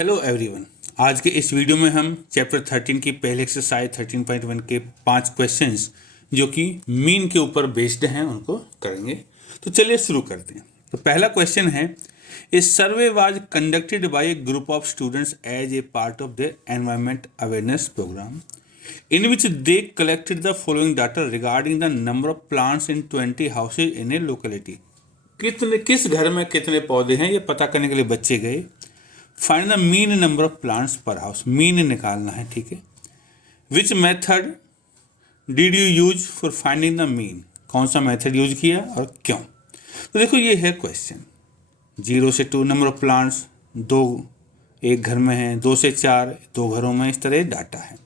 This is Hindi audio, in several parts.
Hello everyone. आज के इस वीडियो में हम चैप्टर 13 की पहले एक्सरसाइज 13.1 के 5 क्वेश्चंस जो कि मीन के ऊपर बेस्ड हैं उनको करेंगे। तो चलिए शुरू करते हैं। तो पहला क्वेश्चन है, a survey was conducted by a group of students as a part of the environment awareness program in which they collected the following data regarding the number of plants in 20 houses in a locality. किस घर में कितने पौधे हैं ये पता करने के लिए बच्चे गए। Find the mean number of plants पर हाउस, मीन निकालना है, ठीक है। Which method did you use for finding the mean, कौन सा मेथड यूज किया और क्यों। तो देखो ये है क्वेश्चन। 0 से 2 नंबर ऑफ प्लांट्स, 2 एक घर में है, 2 से 4 2 घरों में, इस तरह डाटा है।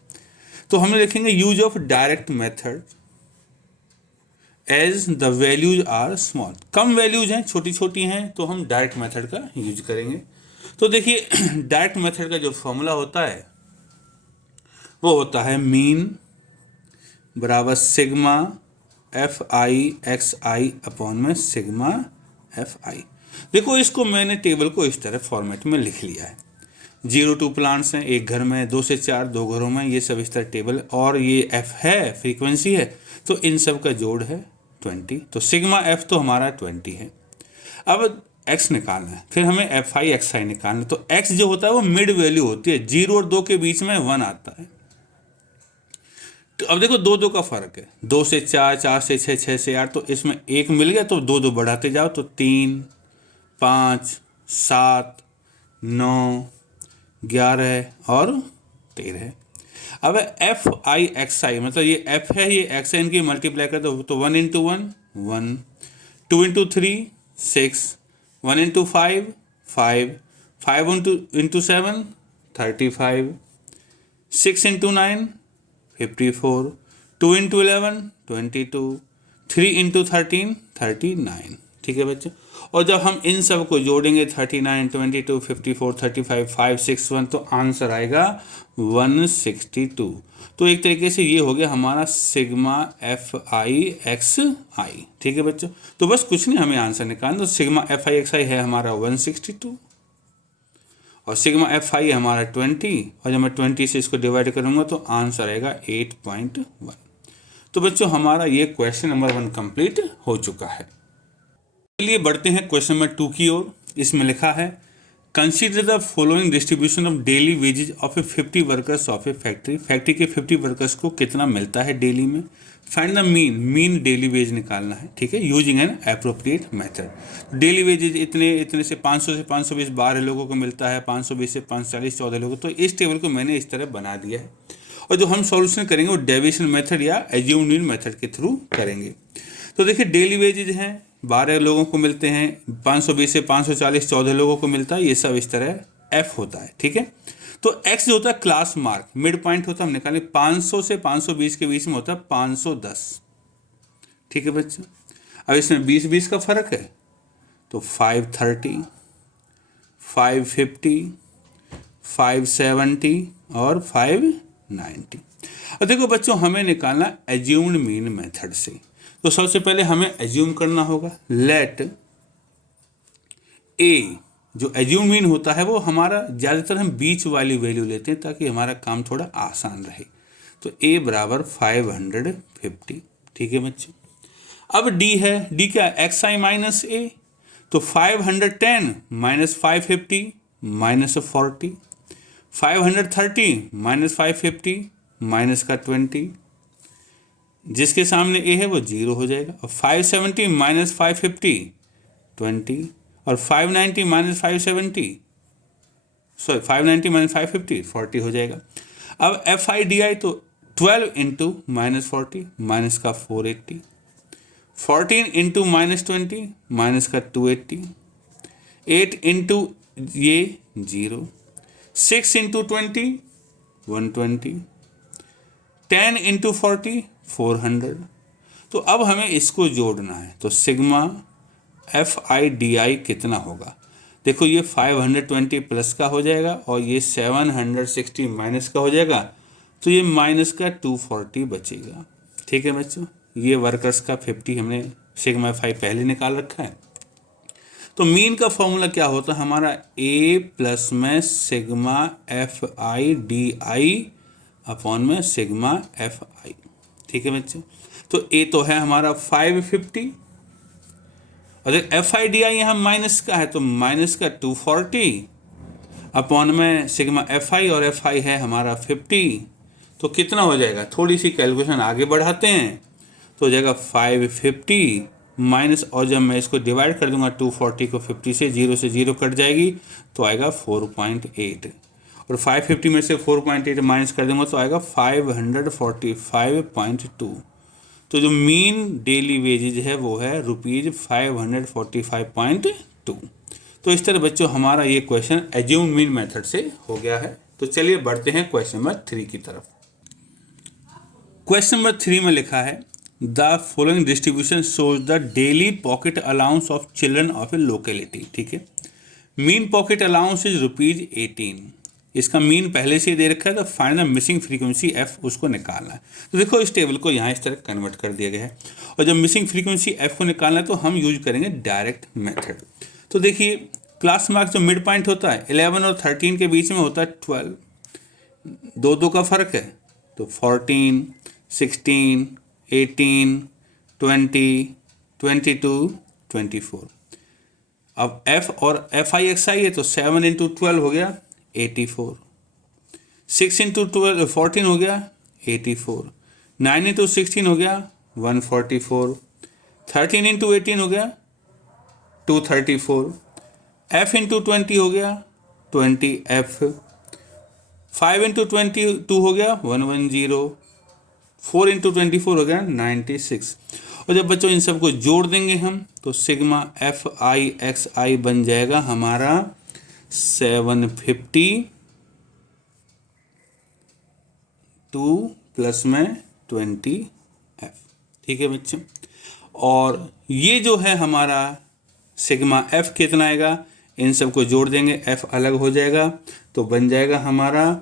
तो हम लिखेंगे use of direct method as the values are small. कम वैल्यूज हैं, छोटी छोटी हैं, तो हम डायरेक्ट मेथड का यूज करेंगे। तो देखिए डायरेक्ट मेथड का जो फॉर्मूला होता है वो होता है मीन बराबर सिग्मा एफ आई एक्स आई अपॉन में सिग्मा एफ आई। देखो इसको मैंने टेबल को इस तरह फॉर्मेट में लिख लिया है। 0 2 प्लांट्स हैं एक घर में, 2 से 4 2 घरों में, ये सब इस तरह टेबल, और ये एफ है फ्रीक्वेंसी है, तो इन सब का जोड़ है 20। तो सिग्मा एफ तो हमारा 20 है। अब एक्स निकालना है, फिर हमें एफ आई एक्स आई निकालना है। तो एक्स जो होता है वो मिड वैल्यू होती है, 0 और 2 के बीच में 1 आता है। तो अब देखो 2 2 का फर्क है, 2 से 4 4 से 6 6 से 8, तो इसमें 1 मिल गया, तो 2 2 बढ़ाते जाओ, तो 3 5 7 9 11 और 13। अब एफ आई एक्स आई मतलब ये एफ है ये एक्स है, इनकी मल्टीप्लाई कर दो, तो 1 into 1 1, 2 into 3 6, 1 into 5 5, 5 into 7 35, 6 into 9 54, 2 into 11 22, 3 into 13 39। ठीक है बच्चों। और जब हम इन सब को जोड़ेंगे 39 22 54 35 5 6 1, तो आंसर आएगा 162। तो एक तरीके से ये हो गया हमारा सिग्मा एफ आई एक्स आई। ठीक है बच्चों। तो बस कुछ नहीं, हमें आंसर निकालना। तो सिग्मा एफ आई एक्स आई है हमारा 162 और सिग्मा एफ आई हमारा 20, और जब मैं 20 से इसको डिवाइड करूंगा तो आंसर आएगा 8.1। तो बच्चों हमारा ये क्वेश्चन नंबर 1 कंप्लीट हो चुका है। चलिए बढ़ते हैं क्वेश्चन नंबर 2 की ओर। इसमें लिखा है, consider the following distribution of daily wages of a 50 workers of a factory. Factory के 50 वर्कर्स को कितना मिलता है डेली में। Find the mean, mean daily wage निकालना है, ठीक है, using an appropriate method. Daily wages इतने से 500 से 520 12 लोगों को मिलता है, 520 से 540 14 लोगों। तो इस टेबल को मैंने इस तरह बना दिया है, और जो हम सॉल्यूशन करेंगे वो डेविएशन मेथड या एज्यूम्ड मीन मेथड के थ्रू करेंगे। तो देखिए डेली वेजेज हैं 12 लोगों को मिलते हैं, 520 से 540 14 लोगों को मिलता है, ये सब इस तरह एफ होता है। ठीक है। तो एक्स जो होता है क्लास मार्क, मिड पॉइंट होता है, हम निकालें 500 से 520 के बीच में होता है 510। ठीक है बच्चों। अब इसमें 20 20 का फर्क है, तो 530 550 570 और 590। और देखो बच्चों हमें निकालना एज्यूम्ड मीन मेथड से। तो सबसे पहले हमें एज्यूम करना होगा, लेट ए, जो एज्यूम मीन होता है वो हमारा ज़्यादातर हम बीच वाली वैल्यू लेते हैं ताकि हमारा काम थोड़ा आसान रहे। तो ए बराबर 550। ठीक है बच्चों। अब डी है, डी क्या है, एक्स आई माइनस ए। तो 510 माइनस 550 माइनस 40, 530 माइनस 550 माइनस का 20, जिसके सामने ए है वो 0 हो जाएगा। और 570 माइनस 550 20, और 590 माइनस 570 सॉरी 590 माइनस 550 40 हो जाएगा। अब एफ आई डी आई, तो 12 इंटू माइनस 40 माइनस का 480, 14 इंटू माइनस 20 माइनस का 280, 8 इंटू ये 0, 6 इंटू 20 120, 10 इंटू 40 400। तो अब हमें इसको जोड़ना है, तो sigma F I D I कितना होगा। देखो ये 520 प्लस का हो जाएगा और ये 760 माइनस का हो जाएगा, तो ये माइनस का 240 बचेगा। ठीक है बच्चों। ये वर्कर्स का 50 हमने सिग्मा एफ आई पहले निकाल रखा है। तो मीन का फॉर्मूला क्या होता है हमारा, ए प्लस में sigma F I D I upon में सिग्मा एफ आई। ठीक है बच्चे, तो ए तो है हमारा 550 और एफ आई डी आई यहाँ माइनस का है तो माइनस का 240 अपॉन में सिग्मा एफ आई, और एफ आई है हमारा 50। तो कितना हो जाएगा, थोड़ी सी कैलकुलेशन आगे बढ़ाते हैं तो हो जाएगा 550 माइनस, और जब मैं इसको डिवाइड कर दूंगा 240 को 50 से, 0 से 0 कट जाएगी तो आएगा 4.8, और 550 में से 4.8 माइनस कर दूंगा तो आएगा 545.2। तो जो मीन डेली वेजेज है वो है ₹545.2। तो इस तरह बच्चों हमारा ये क्वेश्चन एज्यूम मीन मेथड से हो गया है। तो चलिए बढ़ते हैं क्वेश्चन नंबर 3 की तरफ। क्वेश्चन नंबर 3 में लिखा है the following distribution shows the daily pocket allowance of children of A locality. ठीक है, मीन पॉकेट अलाउंस इज ₹18। इसका मीन पहले से ही दे रखा है, तो find the missing frequency F, उसको निकालना है। तो देखो इस टेबल को यहाँ इस तरह कन्वर्ट कर दिया गया है, और जब मिसिंग फ्रीक्वेंसी एफ को निकालना है तो हम यूज करेंगे डायरेक्ट मेथड। तो देखिए क्लास मार्क्स जो मिड पॉइंट होता है 11 और 13 के बीच में होता है 12, दो का फर्क है, तो 14, 16, 18, 20, 22, 24। अब f और एफ आई एक्स आई है तो 7 इंटू 12 हो गया 84, 6 इंटू 12 14 हो गया 84, 9 इंटू 16 हो गया 144, 13 इंटू 18 हो गया 234, f इंटू 20 हो गया 20f, 5 इंटू 22 हो गया 110, 4 इंटू 24 हो गया 96। और जब बच्चों इन सबको जोड़ देंगे हम तो सिग्मा एफ आई एक्स आई बन जाएगा हमारा 752 प्लस में 20f। ठीक है बच्चों, और ये जो है हमारा सिग्मा f कितना आएगा, इन सबको जोड़ देंगे f अलग हो जाएगा तो बन जाएगा हमारा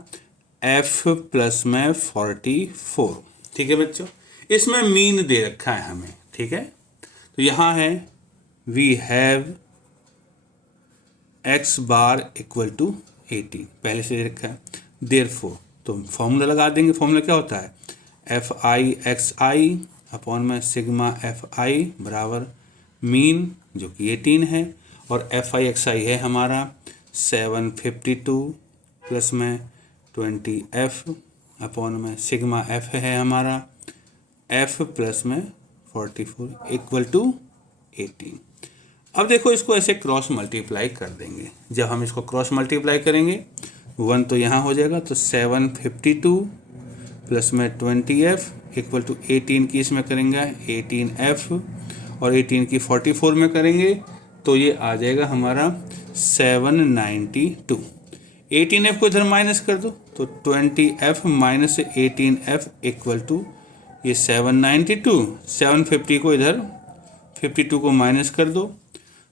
f प्लस में 44। ठीक है बच्चों, इसमें मीन दे रखा है हमें। ठीक है, तो यहाँ है we have x bar equal to 80, पहले से दे रखा है। देयरफॉर तो फॉर्मूला लगा देंगे, फॉर्मूला क्या होता है, F I x I upon में सिग्मा एफ आई बराबर मीन जो कि 18 है, और एफ आई एक्स आई है हमारा 752 प्लस में 20f अपॉन में सिग्मा एफ है हमारा f प्लस में 44 इक्वल टू 18। अब देखो इसको ऐसे क्रॉस मल्टीप्लाई कर देंगे। जब हम इसको क्रॉस मल्टीप्लाई करेंगे 1 तो यहाँ हो जाएगा, तो 752 प्लस में 20f इक्वल टू 18 की इसमें करेंगे 18f, और 18 की 44 में करेंगे तो ये आ जाएगा हमारा 792। 18f को इधर माइनस कर दो तो 20f minus 18f equal to ये 792, 750 को इधर 52 को माइनस कर दो,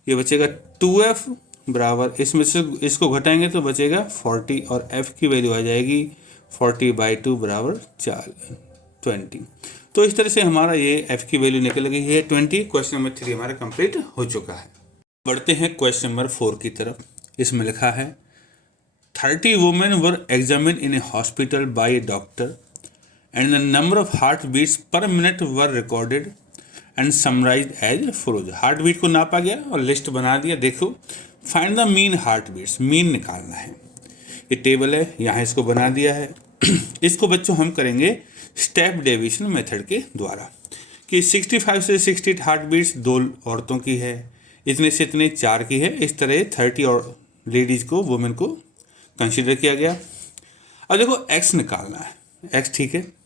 ये बचेगा 2f बराबर, इसमें से इसको घटाएंगे तो बचेगा 40, और f की वैल्यू आ जाएगी 40/2 बराबर 20। तो इस तरह से हमारा ये f की वैल्यू निकल गई है 20। क्वेश्चन नंबर 3 हमारा कंप्लीट हो चुका है। बढ़ते हैं क्वेश्चन नंबर 4 की तरफ। इसमें लिखा है 30 women were examine in A hospital by A doctor and the number of heartbeats per minute were recorded and summarized as follows। Heart beat को नापा गया और लिस्ट बना दिया। देखो find the mean heart beats, mean निकालना है। ये टेबल है, यहाँ इसको बना दिया है। इसको बच्चों हम करेंगे स्टेप डेविएशन मेथड के द्वारा कि 65 से 68 हार्ट बीट्स 2 औरतों की है, इतने से इतने 4 की है। इस तरह 30 और लेडीज़ को, वुमेन को कंसिडर किया गया। अब देखो एक्स निकालना है, एक्स ठीक है।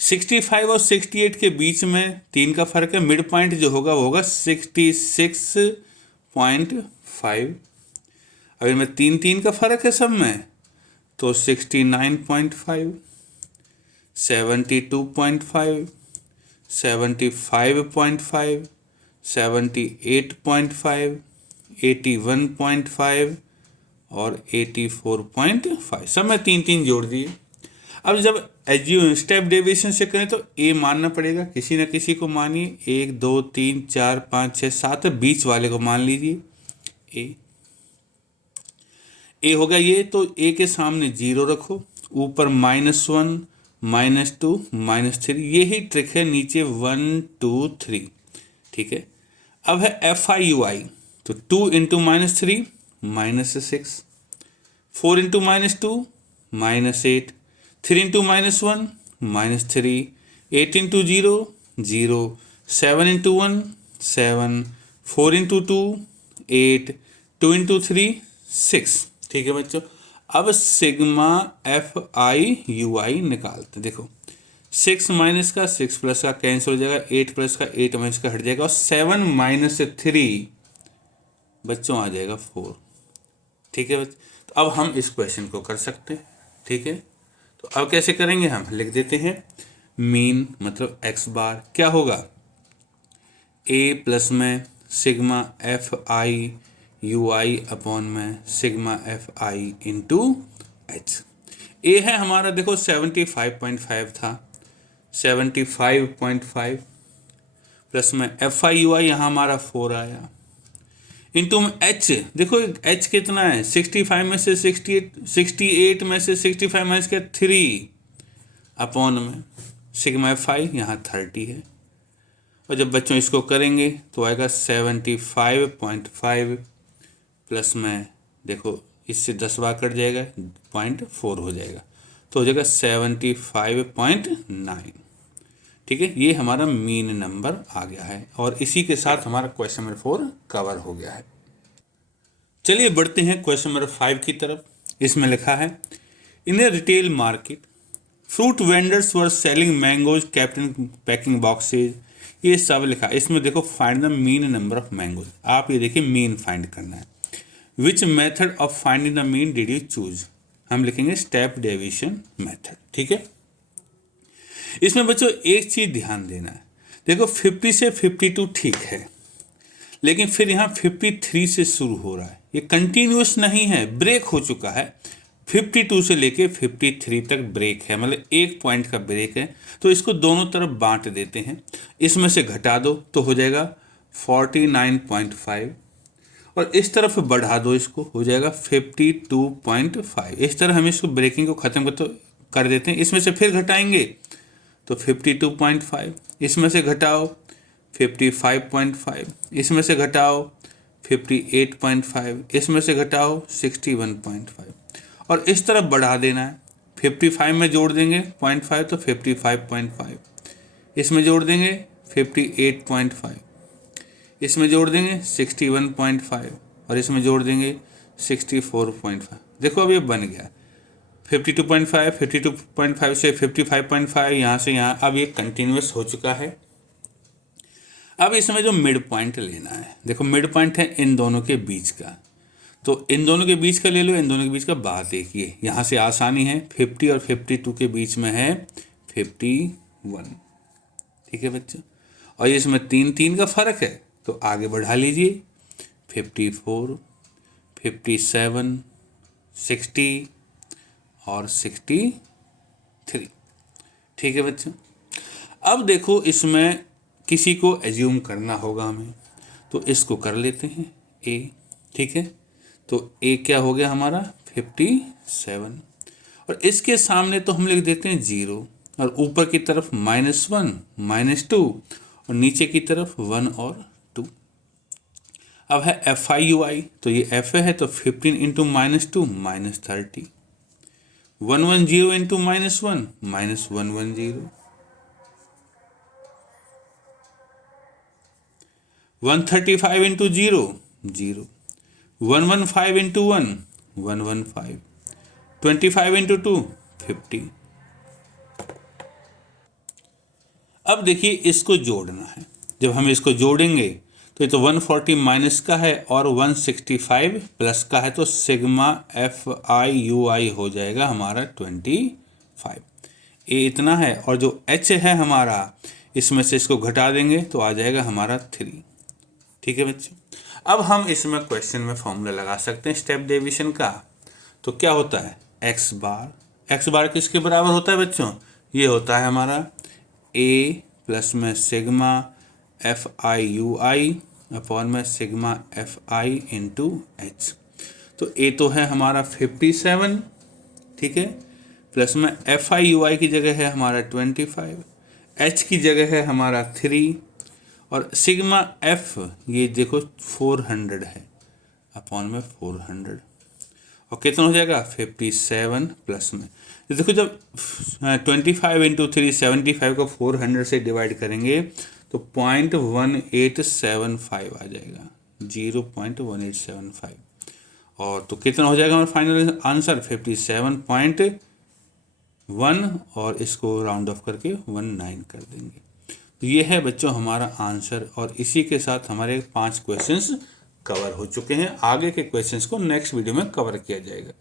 65 और 68 के बीच में 3 का फर्क है, मिड पॉइंट जो होगा वो होगा 66.5। अब इनमें 3 का फर्क है सब में, तो 69.5, 72.5, 75.5, 78.5, 81.5 और 84.5, सब में 3 जोड़ दिए। अब जब स्टेप डेविएशन से करें तो ए मानना पड़ेगा, किसी न किसी को मानिए, 1 2 3 4 5 6 7, बीच वाले को मान लीजिए ए हो गया ये। तो ए के सामने 0 रखो, ऊपर -1 -2 -3, यही ट्रिक है, नीचे 1 2 3, ठीक है। अब है FIUI, तो 2 × -3 -6, 4 × -2 -8, 3 × -1 -3, 8 × 0 0, 7 × 1 7, 4 × 2 8, 2 × 3 6, ठीक है बच्चों। अब सिग्मा FIUI निकालते, देखो 6 माइनस का 6 प्लस का कैंसिल हो जाएगा, 8 प्लस का 8 माइनस का हट जाएगा, और 7 माइनस 3 बच्चों आ जाएगा 4, ठीक है बच्चों। तो अब हम इस क्वेश्चन को कर सकते हैं, ठीक है। तो अब कैसे करेंगे, हम लिख देते हैं मीन मतलब x बार क्या होगा, a प्लस में सिग्मा FIUI अपॉन में सिग्मा FI इंटू h। ए है हमारा देखो 75.5 था, 75.5 प्लस में FIUI यहाँ हमारा 4 आया, इंटू में h, देखो h कितना है, 65 में से 68 में से 65 माइनस के 3 अपॉन में सिग्मा FI यहाँ 30 है। और जब बच्चों इसको करेंगे तो आएगा 75.5 प्लस में, देखो इससे 10 बार कट जाएगा, 0.4 हो जाएगा, तो हो जाएगा 75.9, ठीक है। ये हमारा मीन नंबर आ गया है, और इसी के साथ हमारा क्वेश्चन नंबर 4 कवर हो गया है। चलिए बढ़ते हैं क्वेश्चन नंबर 5 की तरफ। इसमें लिखा है, in a retail market fruit vendors were selling mangoes kept in packing boxes, ये सब लिखा है। इसमें देखो find the mean number of mangoes, आप ये देखिए मीन फाइंड करना है। Which method of finding the mean did you choose, हम लिखेंगे स्टेप डेविएशन मेथड, ठीक है। इसमें बच्चों एक चीज ध्यान देना है, देखो 50 से 52 ठीक है, लेकिन फिर यहाँ 53 से शुरू हो रहा है, ये कंटिन्यूस नहीं है, ब्रेक हो चुका है। 52 से लेके 53 तक ब्रेक है, मतलब एक पॉइंट का ब्रेक है। तो इसको दोनों तरफ बांट देते हैं, इसमें से घटा दो तो हो जाएगा 49.5, और इस तरफ बढ़ा दो, इसको हो जाएगा 52.5। इस तरह हम इसको ब्रेकिंग को ख़त्म कर देते हैं। इसमें से फिर घटाएंगे तो 52.5, इसमें से घटाओ 55.5, इसमें से घटाओ 58.5, इसमें से घटाओ 61.5, और इस तरफ बढ़ा देना है। 55 में जोड़ देंगे 0.5 तो 55.5, इसमें जोड़ देंगे 58.5, इसमें जोड़ देंगे 61.5, और इसमें जोड़ देंगे 64.5। देखो अब ये बन गया 52.5, 52.5 से 55.5, यहाँ से यहाँ, अब ये कंटिन्यूस हो चुका है। अब इसमें जो मिड पॉइंट लेना है, देखो मिड पॉइंट है इन दोनों के बीच का, तो इन दोनों के बीच का ले लो, इन दोनों के बीच का बात देखिए, यहाँ से आसानी है, 50 और 52 के बीच में है 51, ठीक है बच्चों। और ये इसमें 3 का फर्क है, तो आगे बढ़ा लीजिए 54, 57, 60 और 63, ठीक है बच्चों। अब देखो इसमें किसी को एज्यूम करना होगा हमें, तो इसको कर लेते हैं ए, ठीक है। तो ए क्या हो गया हमारा 57, और इसके सामने तो हम लिख देते हैं 0, और ऊपर की तरफ -1 -2, और नीचे की तरफ 1 और 2। अब है FIUI, तो ये F है, तो 15 × -2 -30, 110 × -1 -110, 135 × 0 0, 115 × 1 115, 25 × 2 50। अब देखिए इसको जोड़ना है, जब हम इसको जोड़ेंगे तो ये तो 140 माइनस का है और 165 प्लस का है, तो सिग्मा FIUI हो जाएगा हमारा 25। ए इतना है, और जो H है हमारा, इसमें से इसको घटा देंगे तो आ जाएगा हमारा 3, ठीक है बच्चों। अब हम इसमें क्वेश्चन में फॉर्मूला लगा सकते हैं स्टेप डेविएशन का। तो क्या होता है x बार एक्स बार किसके बराबर होता है बच्चों? ये होता है हमारा ए प्लस में sigma F I U I upon में sigma F I into H. तो ए तो है हमारा 57, ठीक है, प्लस में एफ आई यू आई की जगह है हमारा 25, एच की जगह है हमारा 3 और सिग्मा एफ ये देखो 400 है अपॉन में 400 और कितना हो जाएगा 57 प्लस में। तो देखो जब 25 इंटू 3 75 को 400 से डिवाइड करेंगे तो 0.1875 आ जाएगा, 0.1875 और तो कितना हो जाएगा हमारा फाइनल आंसर 57.1 और इसको राउंड ऑफ करके 19 कर देंगे। तो ये है बच्चों हमारा आंसर और इसी के साथ हमारे 5 क्वेश्चंस कवर हो चुके हैं। आगे के क्वेश्चंस को नेक्स्ट वीडियो में कवर किया जाएगा।